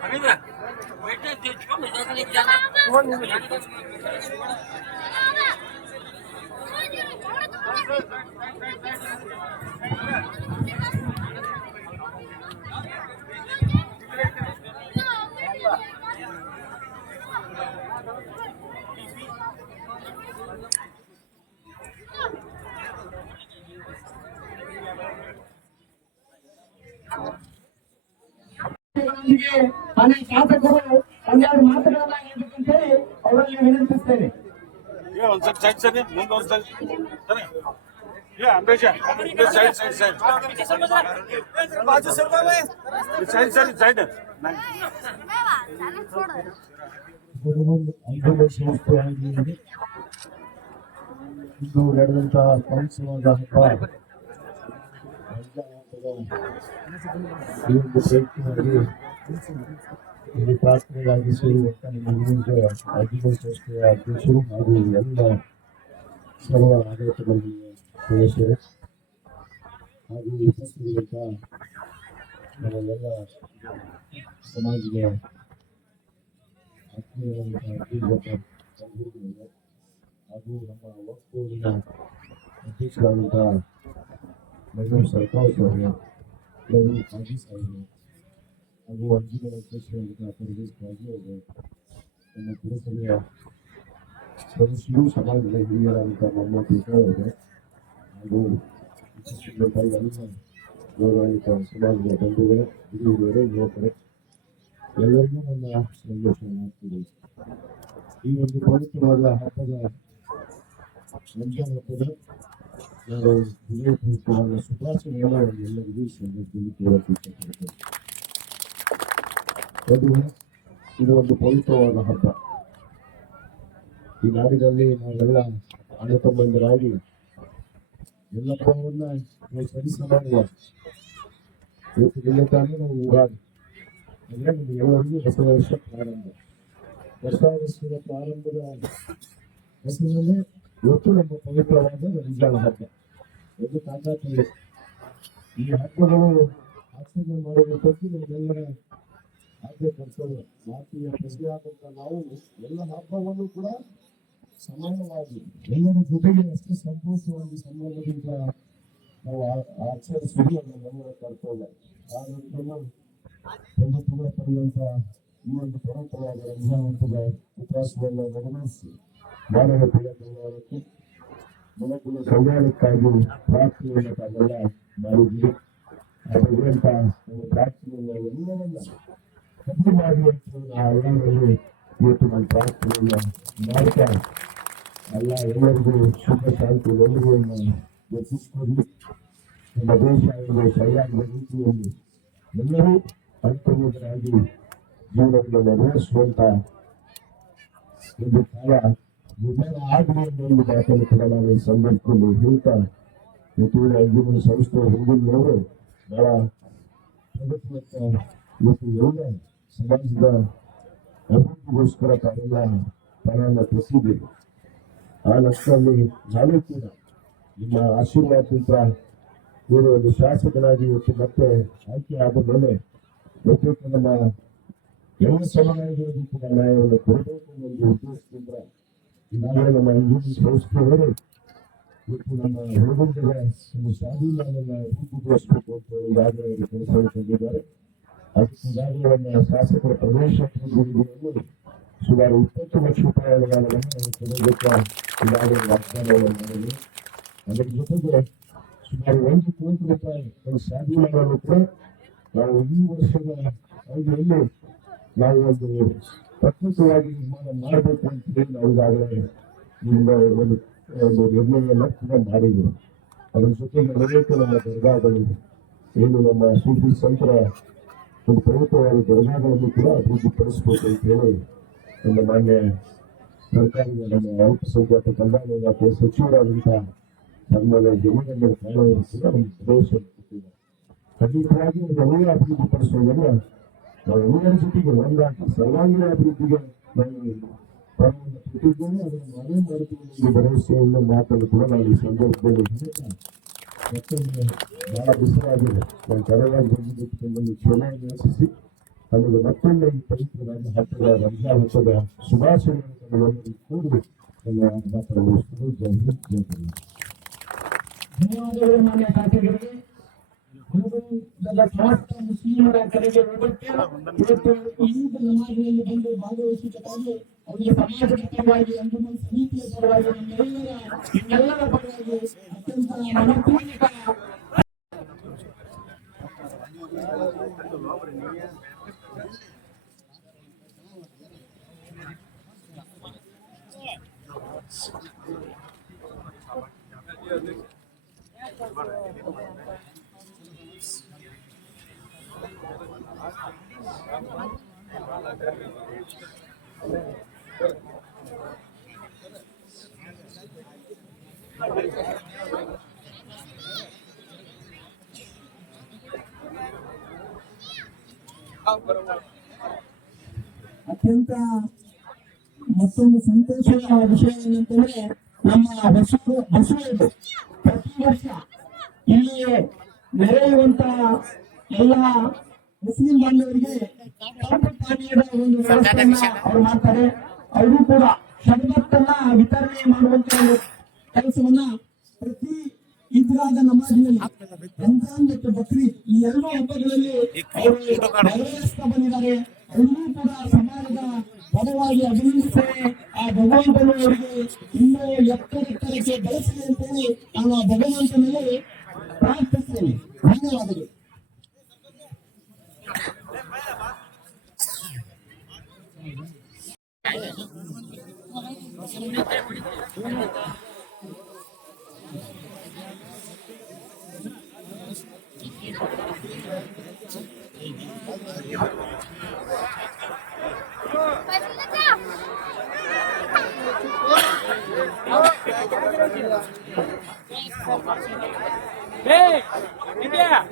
ನಮಗೆ ಮನೆ ಶಾಸಕರು ಒಂದೆರಡು ಮಾತುಗಳನ್ನ ಹೇಳ್ಬೇಕಂತೇಳಿ ಅವರಲ್ಲಿ ವಿನಂತಿಸ್ತೇನೆ. ಏ ಒಂದ್ಸರಿ ಸೈಡ್ ಸರಿ ಮುಂದೆ ಒಂದ್ಸರಿ ಸರಿ ಏ Ambesha side side side side ಸರಿ ಸೈಡ್ ಒಂದು ಐದು ಸಂಸ್ಥೆ ಆಗಿದೆ ಇಂದು ನಡೆದಂತಹ ಕೌನ್ಸಿಲರ್ ಹಬ್ಬ ಈ ಒಂದು ಪ್ರಯತ್ನವಾಗಿ ಇಲ್ಲಿ ಪ್ರಾರ್ಥನೆಗಾಗಿ ಸೇರುವಂತ ನಿಮ್ಮ ವಿರುದ್ಧ ಅಭಿನವ ಸಂಸ್ಥೆಯ ಅಧ್ಯಕ್ಷರು ಹಾಗೂ ಎಲ್ಲ ಸರ್ವ ಆಡಳಿತಗಳಿಗೆ ಸದಸ್ಯರು ಹಾಗೂ ಉಪಸ್ಥಿತಿರುವಂತ ನಮ್ಮ ಎಲ್ಲ ಸಮಾಜಿಗೆ ಆತ್ಮೀಯರಾದಂತಹ ಅಭಿವೃದ್ಧಿ ಸಂಘಟನೆಗಳು ಹಾಗೂ ನಮ್ಮ ವಕ್ಫೋರ್ಡಿನ ಅಧ್ಯಕ್ಷರಾದಂತಹ ಮೇಡಮ್ ಸರ್ಕಾರ್ ಅವರಿಗೆ ರವಿ ಕಾಜಿ ಸಾಹೇಬರು ಹಾಗೂ ಅಂಜಿನ ಅಧ್ಯಕ್ಷರಾದಂತಹ ಪರದೇಶ್ ಕಾಜಿ ಅವರು ನಮ್ಮ ಪುರಸಭೆಯ ಸದಸ್ಯರು ಸಮಾಜದ ಹಿರಿಯರಾದಂತಹ ಮೊಹಮ್ಮದ್ ಪೇಟಾ ಅವರು ಹಾಗೂ ಇಚ್ಛಿಸಿದಂತಹ ಎಲ್ಲ ಗೌರವಾನ್ವಿತ ಸಮಾಜದ ಬಂಧುಗಳೇ ಹಿರಿಯರೇ ಯುವಕರೇ ಎಲ್ಲರಿಗೂ ನನ್ನ ಸಂದೇಶ ಮಾಡ್ತೀನಿ ಈ ಒಂದು ಪವಿತ್ರವಾದ ಹಬ್ಬದ ರಂಜಾನ್ ಹಬ್ಬದ ನಾನು ಹೃದಯಪೂರ್ವಕವಾದ ಶುಭಾಶಯಗಳನ್ನು ಎಲ್ಲರಿಗೂ ಈ ಸಂದರ್ಭದಲ್ಲಿ ಕೇಳಕ್ಕೆ ಇಷ್ಟಪಡ್ತೇನೆ ಅದು ಇದು ಒಂದು ಪವಿತ್ರವಾದ ಹಬ್ಬ. ಈ ನಾಡಿನಲ್ಲಿ ನಾವೆಲ್ಲ ಅಣ್ಣ ತಮ್ಮಂದಿರಾಗಿ ಎಲ್ಲ ಹಬ್ಬವನ್ನ ನಾವು ಸರಿಸ ಮಾಡುವ ತಾನೇ ನಾವು ಯುಗಾದಿ. ಅಂದ್ರೆ ನಮ್ಗೆ ಎಲ್ಲರಿಗೂ ಹೊಸ ವರ್ಷ ಪ್ರಾರಂಭ. ಹೊಸ ವರ್ಷದ ಪ್ರಾರಂಭದ ಹೆಸರಿನಲ್ಲೇ ಇವತ್ತು ನಮ್ಮ ಪವಿತ್ರವಾದ ರಂಜಾನ ಹಬ್ಬ. ಒಂದು ಈ ಹಬ್ಬಗಳು ಆಚರಣೆ ಮಾಡುವುದಕ್ಕೆ ನಮ್ಮೆಲ್ಲರ ಕರ್ತವ್ಯ ಮಾತಿಯ ಪ್ರಜೆಯಾದಂತ ನಾವು ಎಲ್ಲ ಹಬ್ಬವನ್ನು ಕೂಡ ಸಮಾನವಾಗಿ ಎಲ್ಲರ ಜೊತೆಗೆ ಅಷ್ಟೇ ಸಂತೋಷವಾಗಿ ಸಂಬಂಧದಿಂದ ನಾವು ಆಚರಿಸುವುದು ನಮ್ಮೆಲ್ಲರ ಕರ್ತವ್ಯ ಆ ನಮ್ಮ ಒಂದು ಕೂಡ ಪಡೆಯುವಂಥ ಈ ಒಂದು ಪವಿತ್ರವಾದ ರಂಜಾನ್ ಹಬ್ಬದ ಉಪವಾಸವನ್ನು ನೆರವೇರಿಸಿ ಮಾನವ ಪ್ರಿಯ ಕಲ್ಯಾಣಕ್ಕೆ ಮನಕುಲ ಕಲ್ಯಾಣಕ್ಕಾಗಿ ಪ್ರಾರ್ಥನೆಯನ್ನು ತಾವೆಲ್ಲ ಮಾಡಿದ್ವಿ ಭಗವಂತ ಪ್ರಾರ್ಥನೆಯನ್ನು ಎಲ್ಲವನ್ನ ಆ ಎಲ್ಲರಲ್ಲಿ ಇವತ್ತು ನಾನು ಪ್ರಾರ್ಥನೆಯನ್ನು ಮಾಡ್ತಾ ಎಲ್ಲ ಎಲ್ಲರಿಗೂ ಸುಖ ಶಾಂತಿ ನೆಮ್ಮದಿಯನ್ನು ಹೆಚ್ಚಿಸಿಕೊಂಡು ನಮ್ಮ ದೇಶ ಒಂದು ಸರಿಯಾದ ರೀತಿಯಲ್ಲಿ ಎಲ್ಲರೂ ಅಂತರ್ಗತರಾಗಿ ಜೀವನವನ್ನು ನಿರ್ವಹಿಸುವಂತ ಒಂದು ಕಾಲ ನಿರ್ಮಾಣ ಆಗಲಿ ಅನ್ನೋ ಒಂದು ಮಾತನ್ನು ಕೂಡ ನಾನು ಈ ಸಂದರ್ಭದಲ್ಲಿ ಹೇಳ್ತಾ ಇವತ್ತಿನ ಇಂಜಿನಿಯರ್ ಸಂಸ್ಥೆ ಹಿಂದಿನವರು ಬಹಳ ಪ್ರಗತಿಯತ್ತ ಇವತ್ತು ಎಲ್ಲ ಸಮಾಜದ ಅಭಿವೃದ್ಧಿಗೋಸ್ಕರ ತಾವೆಲ್ಲ ಪಣವನ್ನು ಕೊಟ್ಟಿದ್ದೀರಿ ಆ ಲಕ್ಷದಲ್ಲಿ ನಾನು ಕೂಡ ನಿಮ್ಮ ಆಶೀರ್ವಾದದಿಂದ ಇವರು ಒಂದು ಶಾಸಕನಾಗಿ ಇವತ್ತು ಮತ್ತೆ ಆಯ್ಕೆ ಆದ ಮೇಲೆ ಬಹುತೇಕ ನಮ್ಮ ಎಲ್ಲ ಸಮುದಾಯಗಳಿಗೂ ಕೂಡ ನ್ಯಾಯವನ್ನು ಕೊಡಬೇಕು ಒಂದು ಉದ್ದೇಶದಿಂದ ಈಗಾಗಲೇ ನಮ್ಮ ಇಂಗ್ಲಿಷ್ ಸಂಸ್ಥೆಯವರು ಇವತ್ತು ನಮ್ಮ ಹುಡುಗರಿಗೆ ಒಂದು ಸ್ವಾಧೀನವನ್ನು ರೂಪುಗೊಳಿಸಬೇಕು ಅಂತ ಈಗಾಗಲೇ ಕೆಲಸವನ್ನು ತಂದಿದ್ದಾರೆ ಈಗಾಗಲೇ ನಮ್ಮ ಶಾಸಕರ ಪ್ರದೇಶದಲ್ಲಿ ಸುಮಾರು ಇಪ್ಪತ್ತು ಲಕ್ಷ ರೂಪಾಯಿ ಅನುದಾನವನ್ನು ಕೊಡಬೇಕು ಈಗಾಗಲೇ ವಾಗ್ದಾನವನ್ನು ಮಾಡಿದೆ. ಅದರ ಜೊತೆಗೆ ಸುಮಾರು ಒಂದು ಕೋಟಿ ರೂಪಾಯಿ ಒಂದು ಮಾಡಲು ಕೂಡ ನಾವು ಈ ವರ್ಷದ ಅವಧಿಯಲ್ಲಿ ನಾವು ಒಂದು ನಿರ್ಮಾಣ ಮಾಡಬೇಕು ಅಂತ ಹೇಳಿ ನಾವು ಈಗಾಗಲೇ ನಿಮ್ಮ ಒಂದು ಒಂದು ನಿರ್ಣಯವನ್ನು ಕೂಡ ಮಾಡಿದ್ದೀವಿ ಅದರ ಜೊತೆಗೆ ಅನೇಕ ನಮ್ಮ ಏನು ನಮ್ಮ ಸೂಫಿ ಸಂತರ ಒಂದು ಪ್ರಮುಖವಾದ ದರ್ಗಾಗಳನ್ನು ಕೂಡ ಅಭಿವೃದ್ಧಿಪಡಿಸಬೇಕು ಅಂತ ಹೇಳಿ ನಮ್ಮ ಮಾನ್ಯ ಸರ್ಕಾರದ ನಮ್ಮ ಅಲ್ಪಸಂಖ್ಯಾತ ಕಂದಾಯ ಇಲಾಖೆ ಸಚಿವರಾದಂತಹ ಸನ್ಮಾನ್ಯ ಜಮೀನನ್ನು ಕಾಣುವರು ಕೂಡ ಒಂದು ಪ್ರದೇಶ ಖಂಡಿತವಾಗಿ ಅದನ್ನೆಲ್ಲ ಅಭಿವೃದ್ಧಿಪಡಿಸುವುದನ್ನ ನಾವು ಎಲ್ಲರ ಜೊತೆಗೆ ಒಂದಾಗಿ ಸರ್ವಾಂಗೀಣ ಅಭಿವೃದ್ಧಿಗೆ ನಾವು ಅದನ್ನು ಮಾಡುತ್ತೇನೆ ಎಂದು ಭರವಸೆಯನ್ನು ಮಾತನ್ನು ಕೂಡ ನಾನು ಈ ಸಂದರ್ಭದಲ್ಲಿ ಹೇಳ್ತಾ ಮತ್ತೊಮ್ಮೆ ಬಹಳ ಬಿಸಿಲಾಗಿದೆ ನಾನು ತಡವಾಗಿ ಬಂದಿದ್ದಕ್ಕೆ ನಿಮ್ಮನ್ನು ಕ್ಷಮೆಯನ್ನು ಯಾಚಿಸಿ ನಮಗೆ ಮತ್ತೊಮ್ಮೆ ಈ ಪವಿತ್ರವಾದ ಹಬ್ಬದ ರಂಜಾನ್ ಹಬ್ಬದ ಶುಭಾಶಯಗಳನ್ನು ಕೂಡಿ ನನ್ನ ಮಾತನ್ನು ಮುಗಿಸ್ತೇನೆ. ಜೈ ಹಿಂದ್ ಜೈ ಕರ್ನಾಟಕ. ಧನ್ಯವಾದಗಳು ಮುಸ್ಲಿಮರ ಕರೆಗೆ ಇವತ್ತು ಈದ್ ನಮಾಜ್ನಲ್ಲಿ ಬಂದು ಭಾಗವಹಿಸಿದ್ದಕ್ಕಾಗಿ ಅವರಿಗೆ ಸಮಾಜದ ಪರವಾಗಿ ಅಂಜುಮನ್ ಸಮಿತಿಯ ಪರವಾಗಿ ನಮ್ಮೆಲ್ಲರ ನಿಮ್ಮೆಲ್ಲರ ಪರವಾಗಿ ಅತ್ಯಂತ ಮತ್ತೊಂದು ಸಂತೋಷದ ವಿಷಯ ಏನಂತಂದ್ರೆ ನಮ್ಮ ಹೊಸ ಹೊಸೂರು ಪ್ರತಿ ವರ್ಷ ಇಲ್ಲಿ ನೆರೆಯುವಂತ ಎಲ್ಲ ಮುಸ್ಲಿಂ ಬಾಂಧವರಿಗೆ ಪಾನೀಯದ ಒಂದು ವ್ಯವಸ್ಥೆಯನ್ನ ಅವ್ರು ಮಾಡ್ತಾರೆ. ಅವರು ಕೂಡ ಶರ್ಬತ್ತನ್ನ ವಿತರಣೆ ಮಾಡುವಂತ ಒಂದು ಕೆಲಸವನ್ನ ಪ್ರತಿ ಈದ್ಗಾದ ನಮಾಜಿನಲ್ಲಿ ರಂಜಾನ್ ಮತ್ತು ಬಕ್ರೀದ್ ಈ ಎರಡು ಹಬ್ಬಗಳಲ್ಲಿ ಅವರು ನೆರವೇರಿಸ್ತಾ ಬಂದಿದ್ದಾರೆ. ಎಲ್ಲರೂ ಕೂಡ ಸಮಾಜದ ಬಲವಾಗಿ ಅಭಿನಂದಿಸ್ತೇನೆ ಆ ಭಗವಂತನು ಅವರಿಗೆ ಇನ್ನೂ ಎತ್ತರೆತ್ತರಕ್ಕೆ ಬೆಳೆಸಲಿ ಅಂತೇಳಿ ನಾನು ಆ ಭಗವಂತನಲ್ಲಿ ಪ್ರಾರ್ಥಿಸ್ತೇನೆ. ಧನ್ಯವಾದಗಳು. Hey, India.